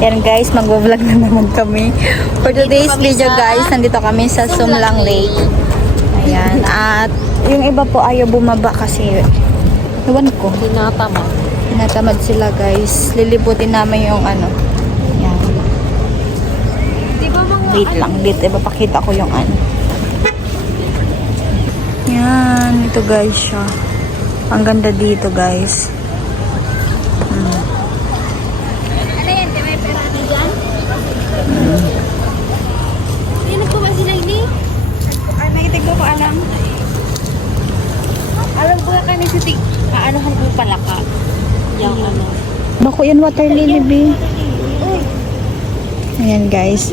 Yan guys, mag-vlog na naman kami. For today's video guys, nandito kami sa Sumlang Lake. Ayan. At yung iba po ayaw bumaba kasi ewan ko. Tinatamad sila guys. Lilibutin namin yung ano. Ayan. Wait lang. Dito ipapakita ko yung ano. Yan. Ito guys siya. Ang ganda dito guys. Alam ko ka ni si aanohan ko pala ka. Yung ano. Bako yan water lily B. Ayan guys.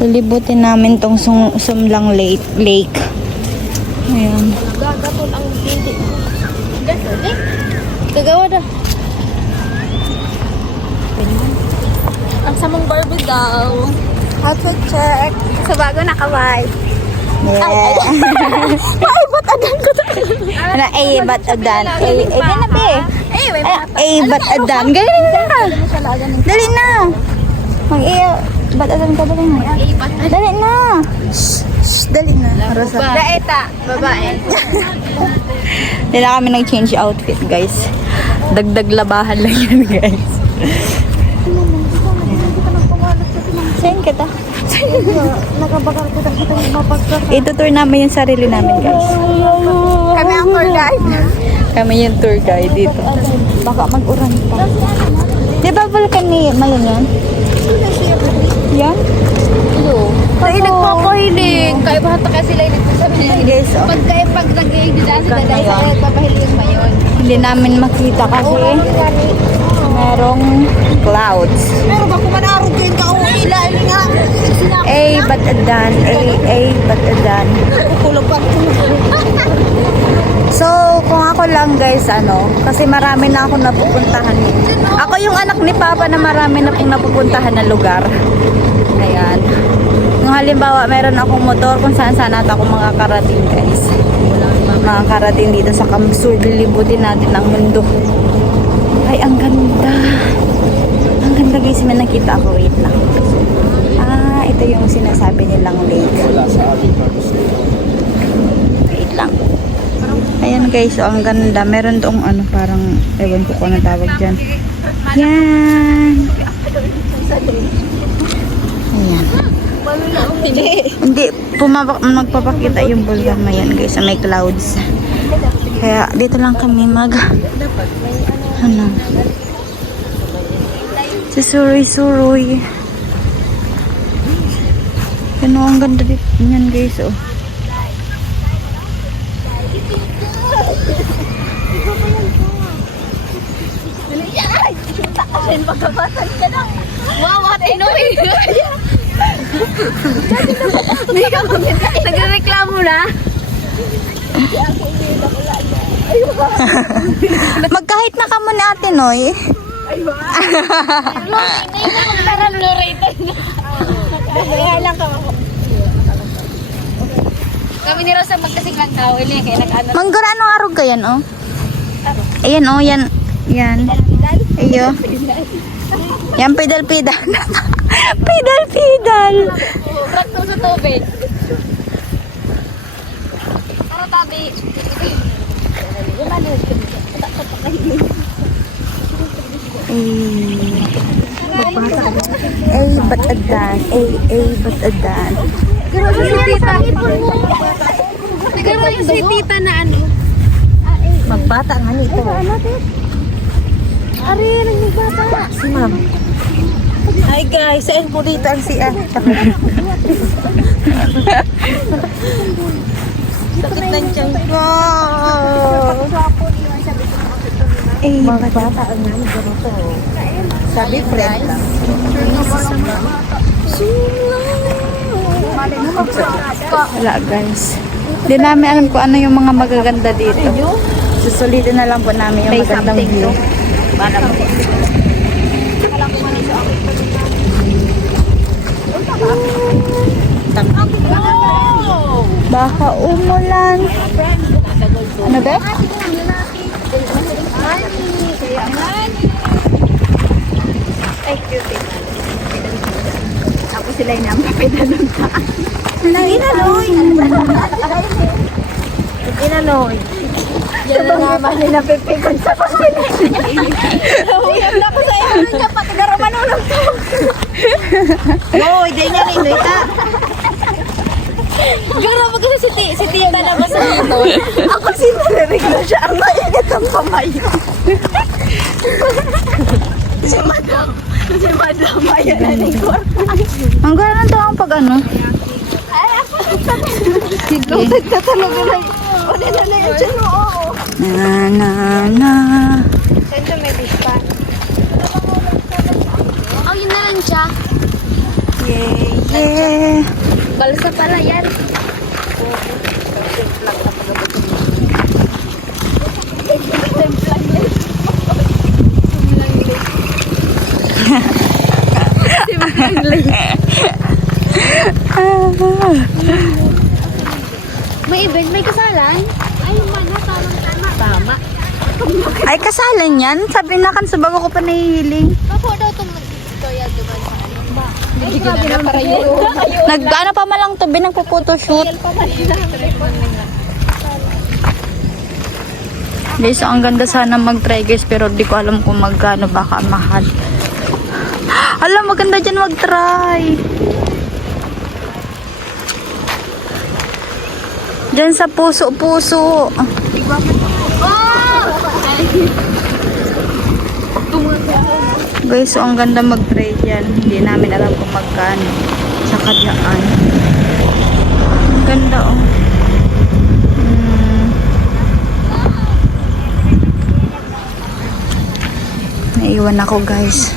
Lilibutin namin tong Sumlang Lake. Ayan. Gagatol ang hindi. Gagawa na. Ang samang Barbie daw. Outfit check. Sa bago na kaway. Yeah. Ay, ba't adan ko to? Ano, ba't adan? Ganap eh. Ba't adan? Galing na. Dali na. Ba't adan ka, dali na. Dali na. Shh, dali na. Rosa. Daeta, babae. Hindi na kami nag-change outfit, guys. Dagdag labahan lang yan, guys. Saan kita? Nagabakal ko kita yung mapagkat. Itutour namin yung sarili namin, guys. Kami ang tour guide. Kami yung tour guide dito. Baka mag-uran pa. Di ba vulkan ni Mayon yan? Yan? Ay, nagpapahiling. Kaya ba hata kasi sila yung nagsasabi nila. Guys, oh. Pag nag-iig dyan sila dahil sa nagpapahiling mayon. Hindi namin makita kasi merong clouds. Pero ba kung manarog kayo ka o ilalim nga. Ba't adan? Ba't adan? Kulog pa. So, kung ako lang guys, kasi marami na ako napupuntahan. Ako yung anak ni Papa na marami na pong napupuntahan na lugar. Ayan. Kung halimbawa, meron akong motor kung saan at ako makakarating guys. Makakarating dito sa Kamsur. Lilibutin natin ang mundo. Ay, ang ganda. Ang ganda guys, may nakita ako. Wait lang. Ito yung sinasabi nilang lake. Wait lang. Ayan guys, ang ganda. Meron tong parang, ewan ko kung ano tawag dyan. Yan. Ayan. Hindi, magpapakita yung bulkan na yan guys, may clouds. Kaya dito lang kami susuroy-suroy. Ang ganda dito yan guys, oh. Wow, what annoying! Nagreklamo na? Magkahit na ka muna ate, Noy. Ay, wow! Kaya lang ka ako. Kami ni Rosa magkasiklang tao. Kaya nag-ano. Manggara, anong arog ka yan, oh? Ayan, oh, yan. Yan. Ayo. Yan, pedal-pedal. Pedal-pedal. Traktor sa tubig. Tara, tabi. Ba't adan? Ba't adan? Garo si tita. Garo si tita na ano. Magbata nga nito. Ari, nagbata. Si ma'am. Hi guys, saan po dito ang CR? Sakit ng tiyan ko. Magbata ang namin ganito. Sabi friend lang. Wala guys. Hindi namin alam kung ano yung mga magaganda dito. Susulitin na lang po namin yung magandang view. Baka umulan. Ano ba? Ay, cute. sila yung pinaluntaan. Inaloy! Inaloy! Yan na naman yung napipikon sa kusinig. Siyam na ko sa iyo. Nandiyan pa, tagara manulog to. Hoy, di niya nilita. Grabe kasi si Tia talaga sa dito. Ako sinarinig na siya ang mainit ang pamayo. Si Madam, ayan na ni Gorka. Ang gano'n daw ang pag ano? Sige. Lutad ka talaga na. Wala na na yun dyan, oo. Na. Saan may dish pa? Oh, yun na lang siya. Yeah. Balsa pala yan. May event, may kasalan? Ay, mana, tama. Ay, kasalan yan. Sabi na kan sa bago ko pa nahihiling. Ako daw itong mag-tutorial duman sa ano. Ba? Ay, grabe na para yun. Nag-ano pa malang to, binagpo-photoshoot. Guys, so ang ganda sana mag-try guys, pero di ko alam kung magkano, baka mahal. Alam, maganda dyan mag-try. Dyan sa puso-puso. Guys, so ang ganda mag-try dyan. Hindi namin alam kung magkano. Sa kadaan. Ang ganda oh. Naiwan ako guys.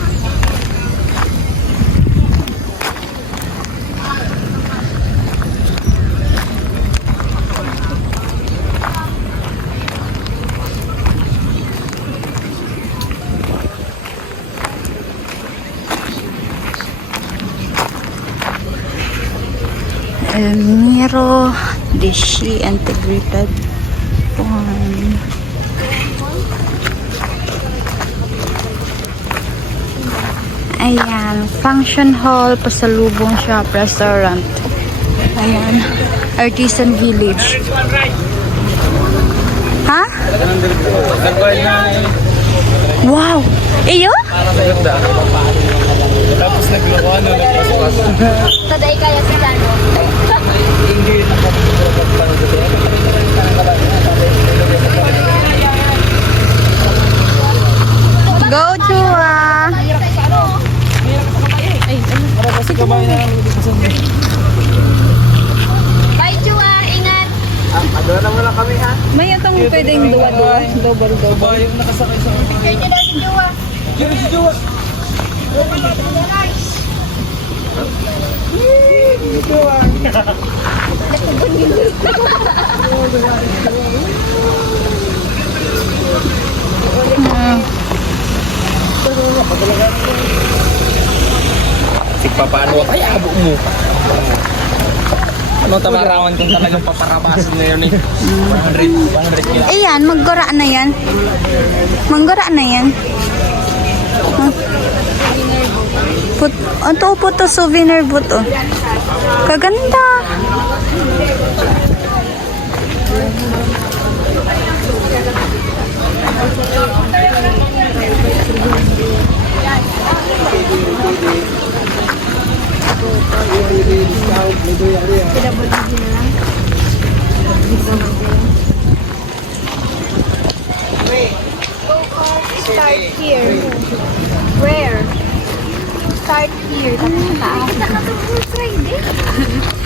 Elmiro Dishi Integrated Farm. Ayan, function hall, pasalubong shop, restaurant. Ayan, artisan village. Ha? Wow! Iyo? Tapos naglawa na Taday kaya sila, no? Go, Chua! Bye, Chua! Ingat! Adala na muna kami ha. May itong pwedeng duwa-duwa. Double-double. Ba yung nakasakay sa mga. Kaya niya daw si Chua! Kaya si Jowa. Sigpapaano ka kaya abok mo. Ano tamarawan kung talagang paparabasin na yun eh. 100 kila. Ayan, maggura na yan. Manggura na yan. Ito po to, souvenir boot oh. Kaganda. Start here. Where? Start here.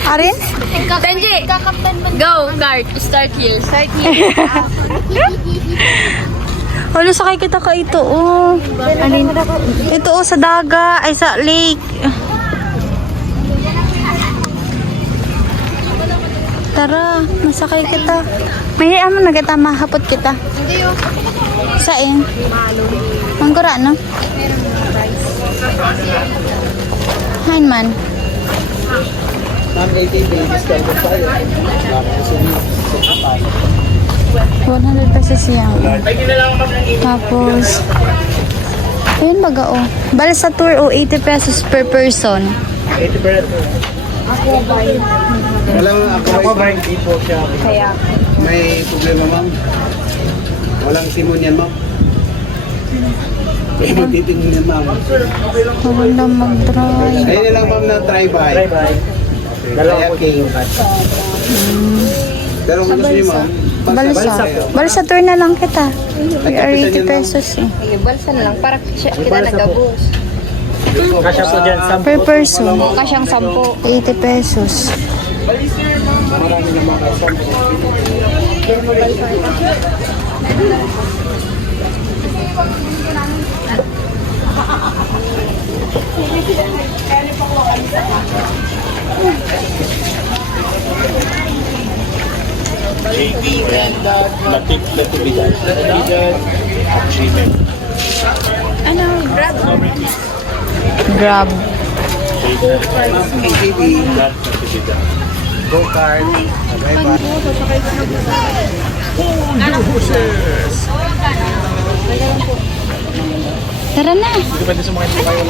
Arin? Tenji! Go, Kart. Start here. Start here. Wala, sakay kita ka ito oh. Alin? Ito oh, sa daga. Ay, sa lake. Tara, masakay kita. May ano na kita, mahapot kita. Hindi yun. Saing? Manggura, no? Hain man. 100 pesos yan. Tapos, ayun baga oh. Bali sa tour oh, 80 pesos per person. Walang ako ba? Hindi po siya. Kaya, May problema, ma'am? Walang simon yan, ma'am? Kaya magtitingin yan, ma'am. maganda mag-drive. Ayun na lang, ma'am, na try-by. Kaya king. Pero kung gusto niyo, ma'am, Balsa. Balsa tour na lang kita. We are 80 pesos eh. Ay, balsa na lang. Para kita nagabos. Kasya po dyan, Per person. Kasyang 10. 80 pesos. Grab. KTV. Go-kart. Bye-bye. Tara na.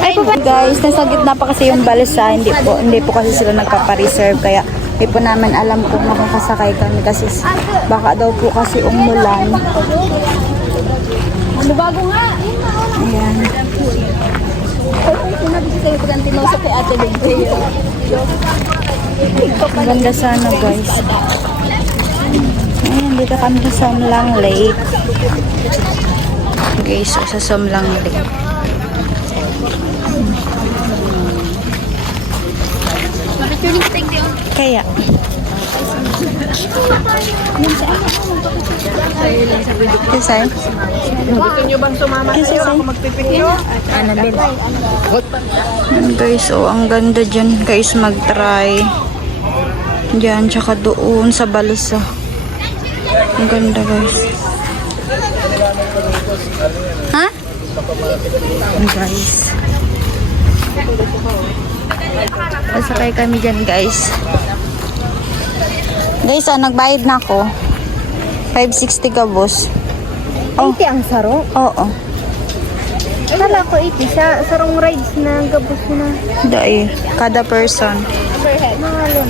Ay po ba guys, nasa gitna pa kasi yung balsa, hindi po kasi sila nagpapa-reserve kaya hindi po namin alam kung makakasakay kami kasi baka daw po kasi umulan. Ano bago nga? Ayan. Sinabi ko sa'yo pag ang tinosa kay Ate Ligay. Ang ganda sana guys. Ayan, dito kami sa Somlang Lake. Guys, so, sa Somlang Lake. Kaya. Kisay? Gusto nyo bang sumama Kisay? magpipikyo? Ayan guys, oh, ang ganda dyan guys mag-try. Diyan, tsaka doon sa balsa. Ang ganda guys. Ha? Ayan, guys. Pasakay kami dyan guys. Guys, nagbayad na ako. 560 ka boss. 80 ang sarong? Oo. Kala ko 80 sa sarong rides na gabos na. Dahil, kada person. Mahalon.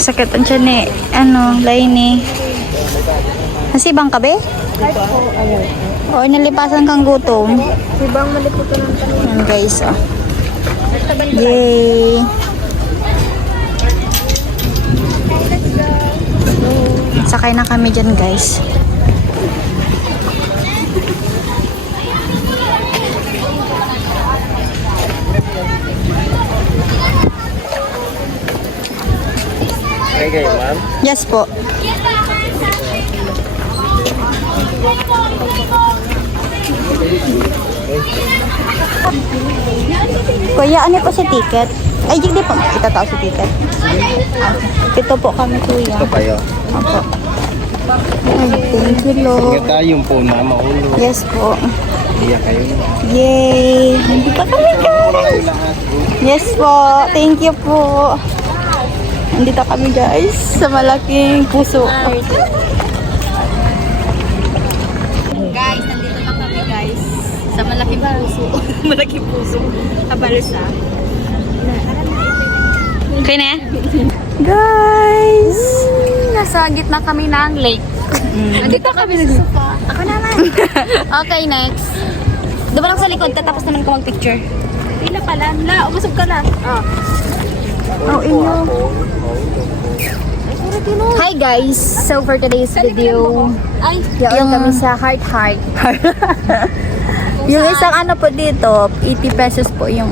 Sakit ang tiyan eh. Laini. Nasibang ka be? Oo, nalipasan kang gutom. Ibang maliputan ng tanong. Yan guys, oh. Yay! Sakay na kami dyan guys. Okay kayo, ma'am? Yes po. Kuya, ano po si ticket? Ay, di po. Kita tao si ticket. Ito po kami, kuya. Ito kayo. Opo. Ay, thank you, Lord. Ingat tayo yung phone na maulo. Yes po. Iya kayo. Yay! Hindi pa kami guys. Yes po. Thank you po. Nandito kami guys sa malaking puso. Guys, nandito na kami guys sa malaking puso. Malaking puso. Kabalisa. Okay na? Guys! Nasa gitna kami ng lake. Nandito kami nagsupa. Ako naman. Okay, next. Doon lang sa likod, tapos naman ko mag-picture. Pila pala. La, umusog ka na. Oh, inyo. Hi guys! So for today's video, Ay, yung kami sa Heart. Yung isang ano po dito, 80 pesos po yung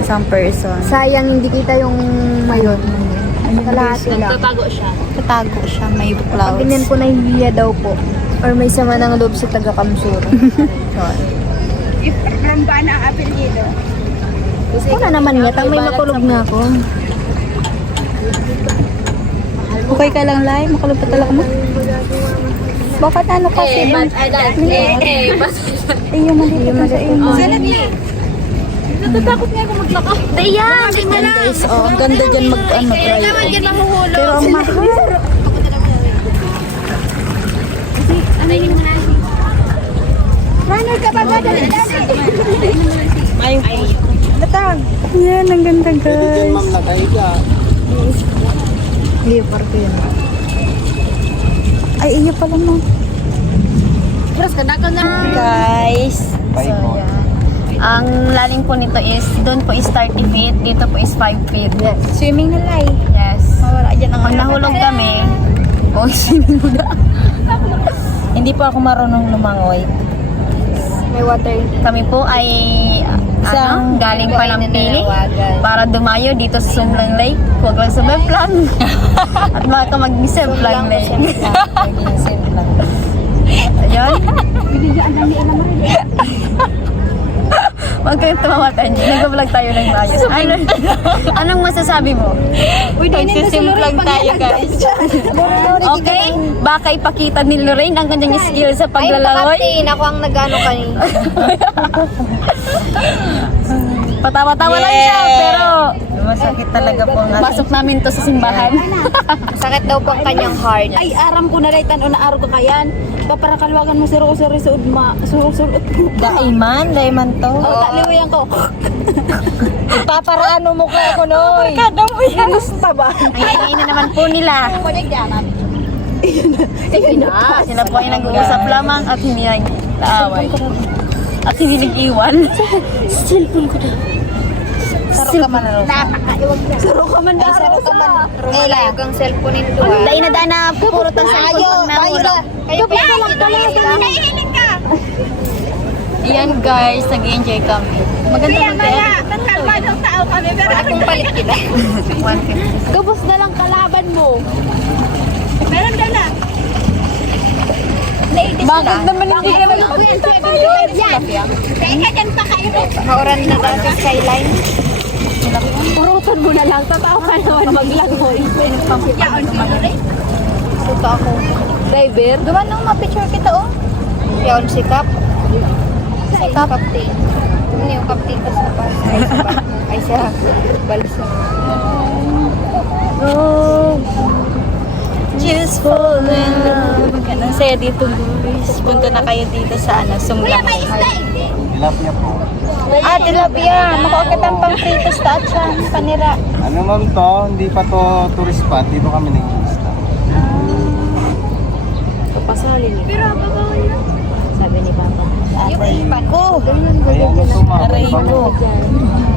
isang person. sayang hindi kita yung mayon. Kalahati lang. Tatago siya, may clouds. Ganyan po nahihiya daw po. Or may sama ng loob si taga Kamsuro. Wala naman nga, tang may makulog na ako. Okay ka lang, Lai? Makulog pa talaga mo? Bakit ano kasi? Yung mali sa iyo. Natatakot nga ako maglakaw. Dayan! Guys, ang ganda dyan try. Diyan mahuhulog. Pero ang mahal. Runner ka ba? Dali. Yan, ang ganda Pwede dyan, guys. ma'am, nakahiga. Ay, iyo pala mo. Pras ka na. Guys, Paikot. ang lalim po nito is, doon po is 30 feet, dito po is 5 feet. Swimming na lay. Yes. Mawala dyan ang nahulog kami. Swimming na. Hindi po ako marunong lumangoy. May water. Kami po ay galing pa ng pili para dumayo dito sa Sumlang Lake. Huwag lang sa Beplan. At baka mag-Semplang Lake. Ayun. Huwag kayong tumawatan. Nag-vlog tayo ng maayos. Anong masasabi mo? Magsisimplang tayo guys. Okay? Baka ipakita ni Lorraine ang kanyang skill sa paglalangoy. Ay, ako ang nag-ano kanina. Patawa-tawa lang siya, pero masakit talaga po ang pasok namin to sa simbahan. Sakit daw po ang kanyang heart. Ay, aram ko na rin, na araw ka kayan. Paparakalwagan mo si Rosary sa udma. Susulot mo. Daiman to. Oo, taliwayan ko. Ipaparaano mo ko ako, Noy. Barkada mo yan. Gusto ba? Ay, na naman po nila. Sila po ay nag-uusap lamang at hindi nag-aaway. At hindi nag-iwan. Cellphone ko na. Saro ka man na Saro ka man na Layo kang cellphone nito. Dahil na dana puro tang cellphone na mahulog. Kayo pa nahihiling ka. Ayan guys, nag-enjoy kami. Maganda mag-enjoy. Kalma ng tao kami. Pero akong palit kita. 150. Gabos na lang kalaban mo. Meron ka na. Bakit naman hindi ka lang? Kaya ka dyan pa kayo. Kauran na tayo sa skyline. Purutan mo na lang. Tatawa ka naman maglangoy. Yaon ka na rin. Suto ako. Driver? Gawa nang ma-picture kita oh. Yaon si Kap. Si Captain. Ano yung Captain tas na pa? Ay siya. Balsa. Oh, just fall in love. Ganun saya dito guys. Punta na kayo dito sa Sumlang. Tilapia po. Tilapia. Makakit ang pang-fritos ta at siya. Panira. Ano ma'am to? Hindi pa to tourist spot. Dito kami nag-i-stop. Papasalin niya. Pero babawal na. Sabi ni Papa. Yung ipan ko. Kaya ano to ma'am? Aray ko.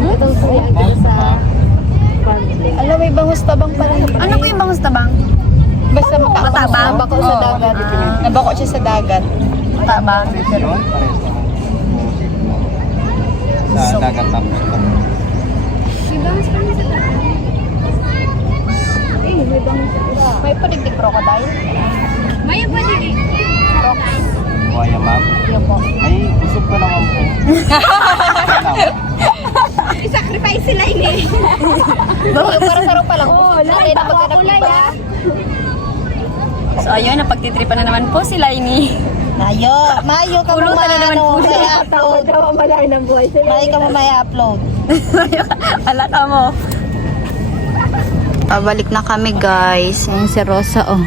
Itong sa'yo dito sa family. Alam, may bangus tabang pala. Ano po yung bangus tabang? Basta matabang. Nabako sa dagat. Nabako siya sa dagat. Matabang. Yun, pares naman. Sa dagat tapos ito. Ibangis pa niya sa dagat. Ay, may bangis sa dagat. May paligdig crocodile? May paligid. Buhaya ma'am. Yun po. May usok ka naman po. I-sacrifice sila ini. Yung para-saro pa lang. Oo, natin na magkanakulay ha. So ayun, napagtitripan na naman po sila ini. Mayo ka mo Pulutan na naman po siya. upload. Mayo ka mo may upload. Ala ka mo. Pabalik na kami guys. Ayan si Rosa oh.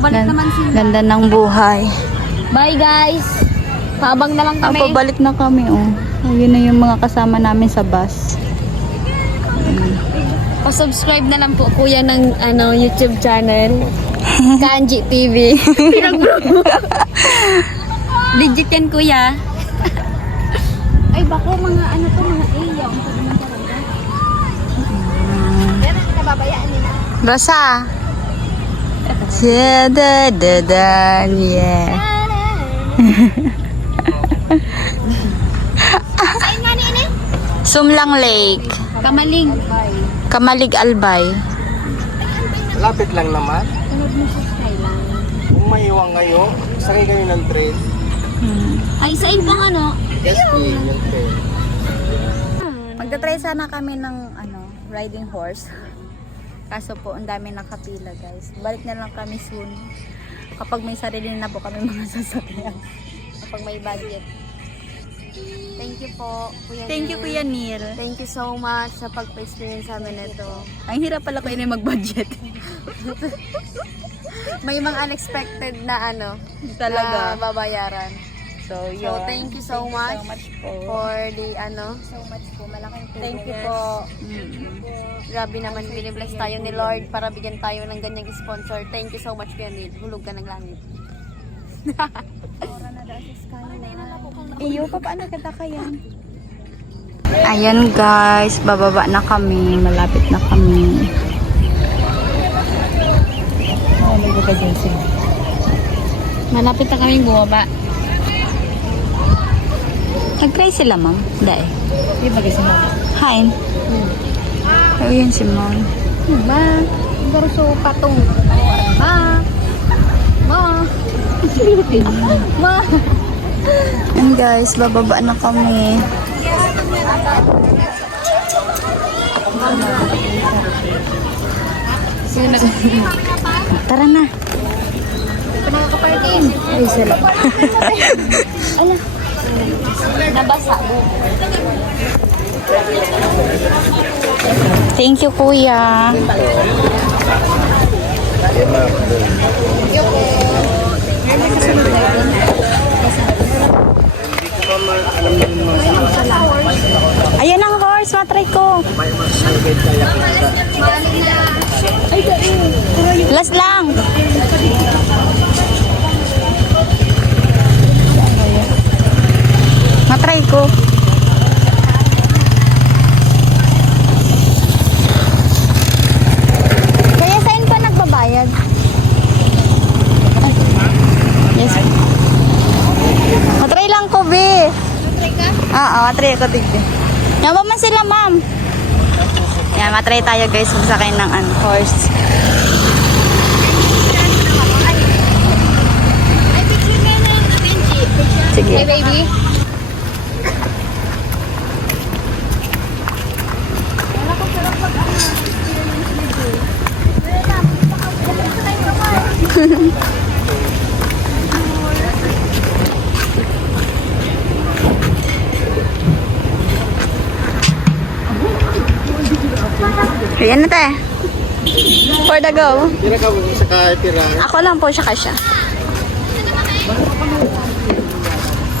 Pabalik naman sila. Ganda ng buhay. Bye guys. Habang na lang kami. Pabalik na kami oh. Ayun na yung mga kasama namin sa bus. Pa-subscribe na lang po kuya ng YouTube channel. Kanji TV. Legit yan kuya. Ay bako mga to mga ayaw. Pero nababayaan nila. Rosa. Yeah. Ay nga nini. Sumlang Lake. Kamaling. Kamalig Albay. Lapit lang naman. Sunod mo sa skyline. Kung maiwang kayo, sakay kayo ng train. Ay isain pang Yes, yung train. Magta-try sana kami ng riding horse. Kaso po, ang dami nakapila guys. Balik na lang kami soon. Kapag may sarili na po kami mga sasakyan. Kapag may budget. Thank you po, Kuya Thank you Kuya Neil. Thank you so much sa pag-experience sa amin nito. Ang hirap pala Kuya Neil mag-budget. May mga unexpected na Talaga. na babayaran. So, So, yun. thank you so much po. for the So much po. Malaking tulong. Thank you yan. po. Mm. Grabe naman, binibless tayo ni Lord para bigyan tayo ng ganyang sponsor. Thank you so much, Kuya Neil. Hulog ka ng langit. Iyo, paano kita kaya? Ayan guys, bababa na kami. Malapit na kami. Malapit na kaming bumaba. Nag-try sila, ma'am? Dahil. Di ba kasi mo? Hi. Ayun si ma'am. Ma, garso patong. Ma. Ma. Ma. And guys, bababa na kami. Tara na. Pinaka-parking. Ay, salamat. Nabasa. Thank you, kuya. Ayan ang horse, matry ko. Last lang. Matry ko. Kaya saan pa nagbabayad? Yes. Matry lang ko, be. Matry ka? Oo, matry ako, tigbe. Yaman man sila, ma'am. Yan, matry tayo guys magsakay ng horse. Ay, picture na yun ng Benji. Sige. Hey, baby. Ayan na tayo. For the go. Tira ka sa tira. Ako lang po siya kasya.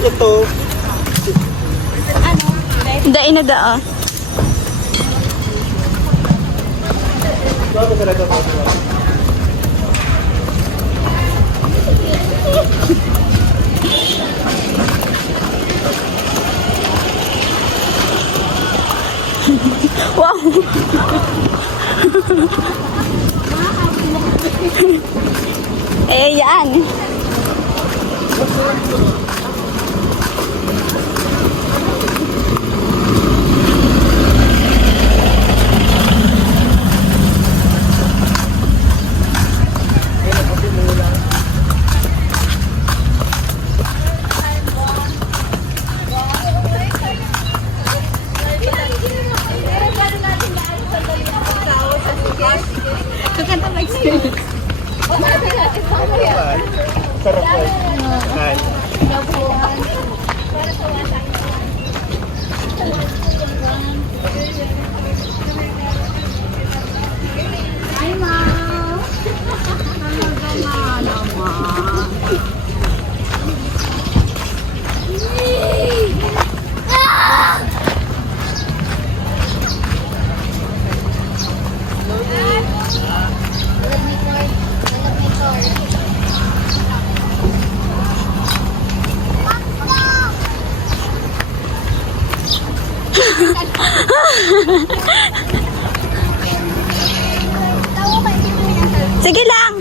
Ito. Dain na daa. Wow! Eh, yan. Sarap po. Hi. Sige lang.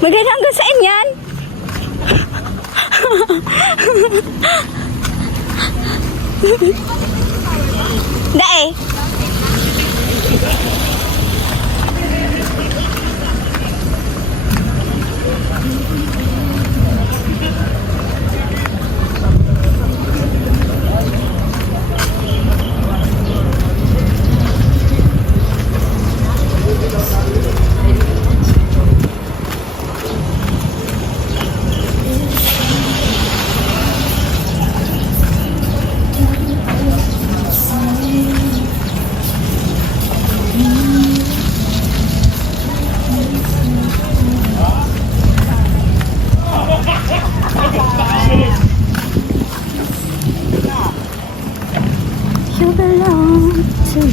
Maganda hanggang saan yan? Dae. I-off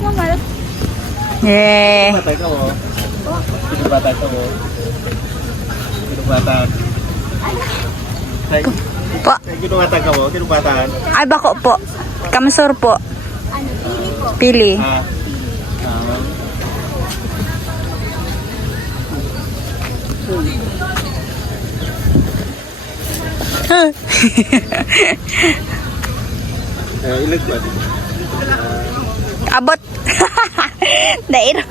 mo, Mark. Yeah. Batay ka mo. Sino batay ka mo? Sino batay? Po. Sino batay ka mo? Sino batay? Ay, bako po. Kamsur po. Ano, pili po. Pili. Ah. Ilag ba? Abot. Dair.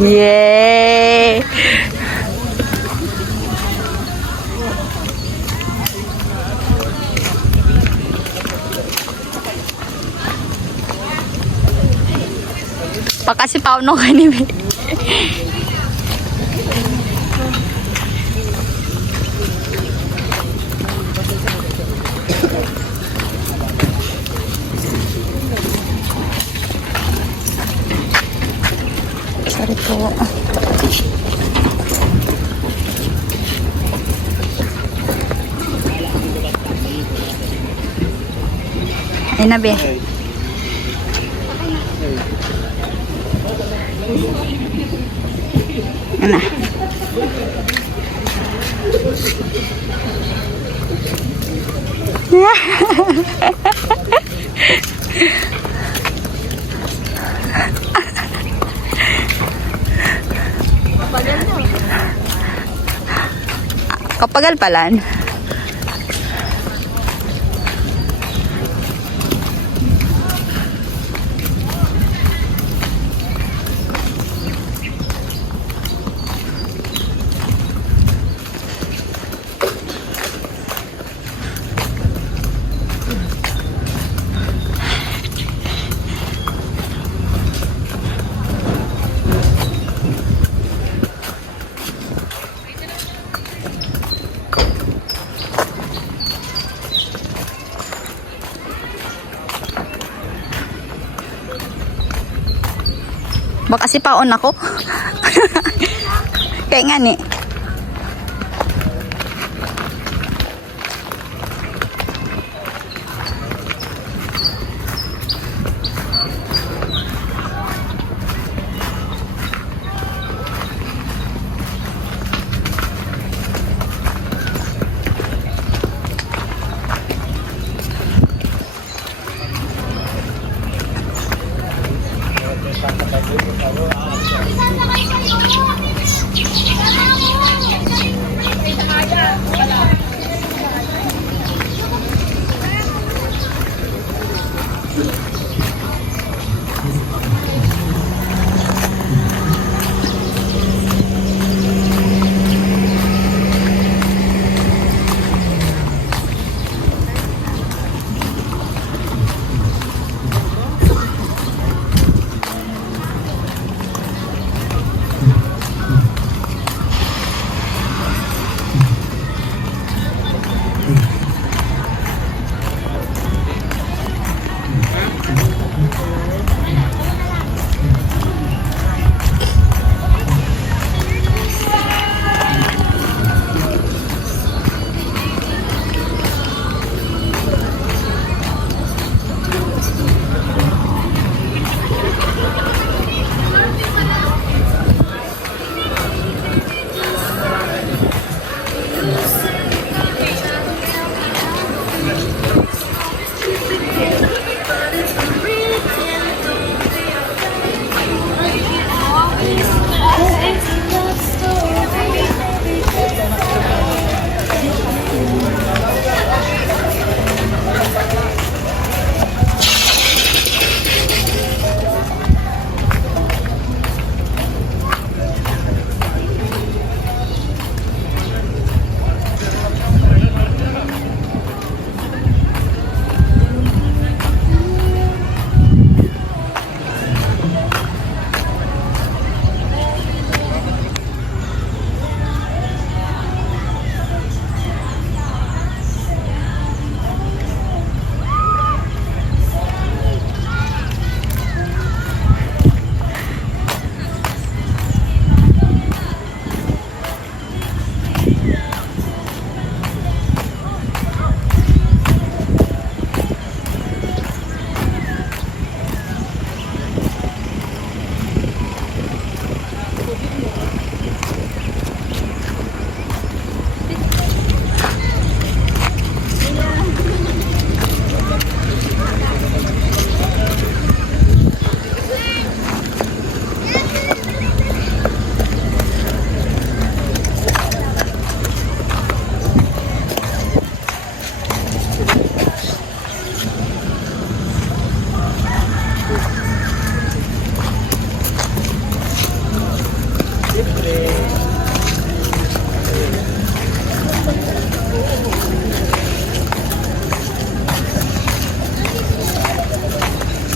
Yay! Pakasipaw no kanimi. Sorry po. Ay na be. Ano? Kapagal palan. Baka sipaon ako. Kaya nga ni.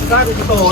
Sabi ko,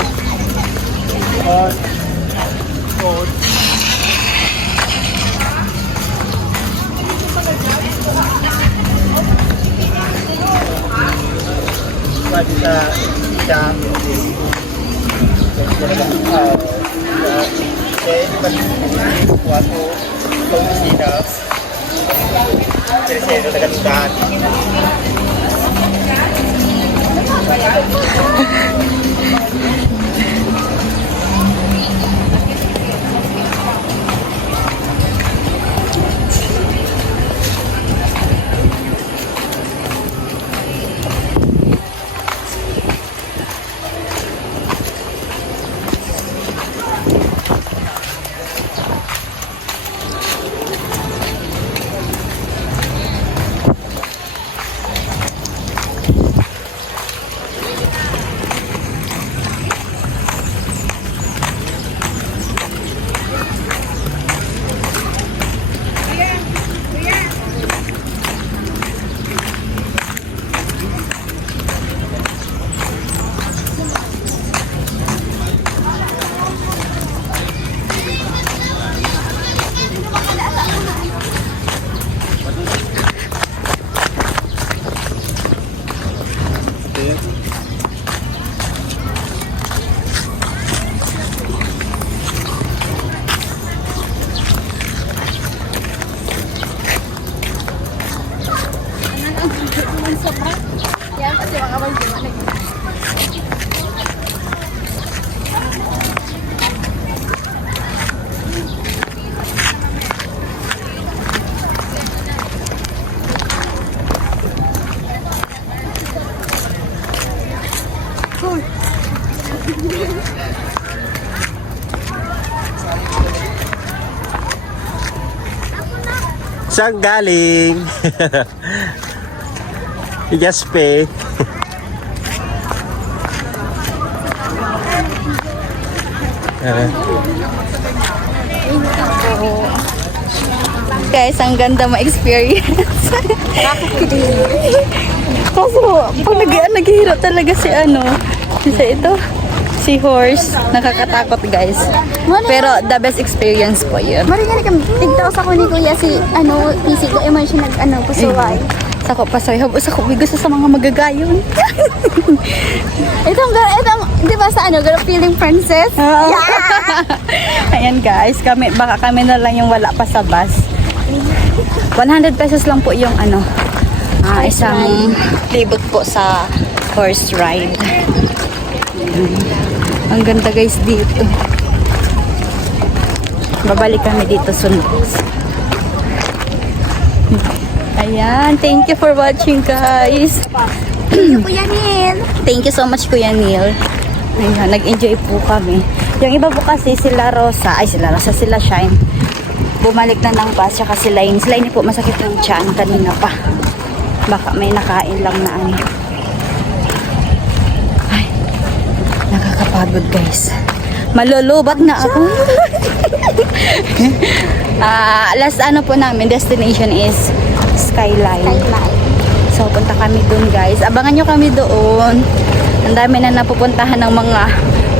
Saan galing? Jaspe. Guys, ang ganda mo experience. Kaso, pag naghihirap talaga si si horse. Nakakatakot guys. Pero the best experience po yun. Mari nga kami, tigtaw sa ko ni Kuya si, PC ko, man siya pasuway. Sako pasoy, habos ako may gusto sa mga magagayon. Itong, di ba sa feeling princess? Ayan guys, baka kami na lang yung wala pa sa bus. 100 pesos lang po yung isang libot po sa horse ride. Ang ganda guys dito. Babalik kami dito sunod. Ayan, thank you for watching guys. Kuya Neil. Thank you so much Kuya Neil. Ayan, nag-enjoy po kami. Yung iba po kasi sila Shine. Bumalik na ng bus, tsaka si Line. Si Line po masakit yung tiyan kanina pa. Baka may nakain lang na Ay, nakakapagod guys. Malulubat na ako. Last po namin, destination is Skyline. So, punta kami dun guys. Abangan nyo kami doon. Ang dami na napupuntahan ng mga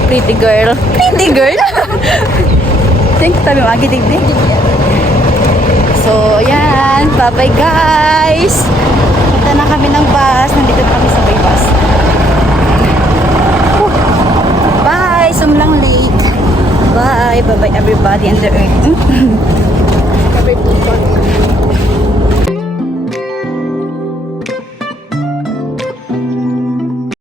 pretty girl. Pretty girl? Think tabi magidigdig. So, yan. Bye-bye guys. Punta na kami ng bus. Nandito na kami sa may bus. Bye. Sumlang late. Bye. Bye-bye everybody and the earth.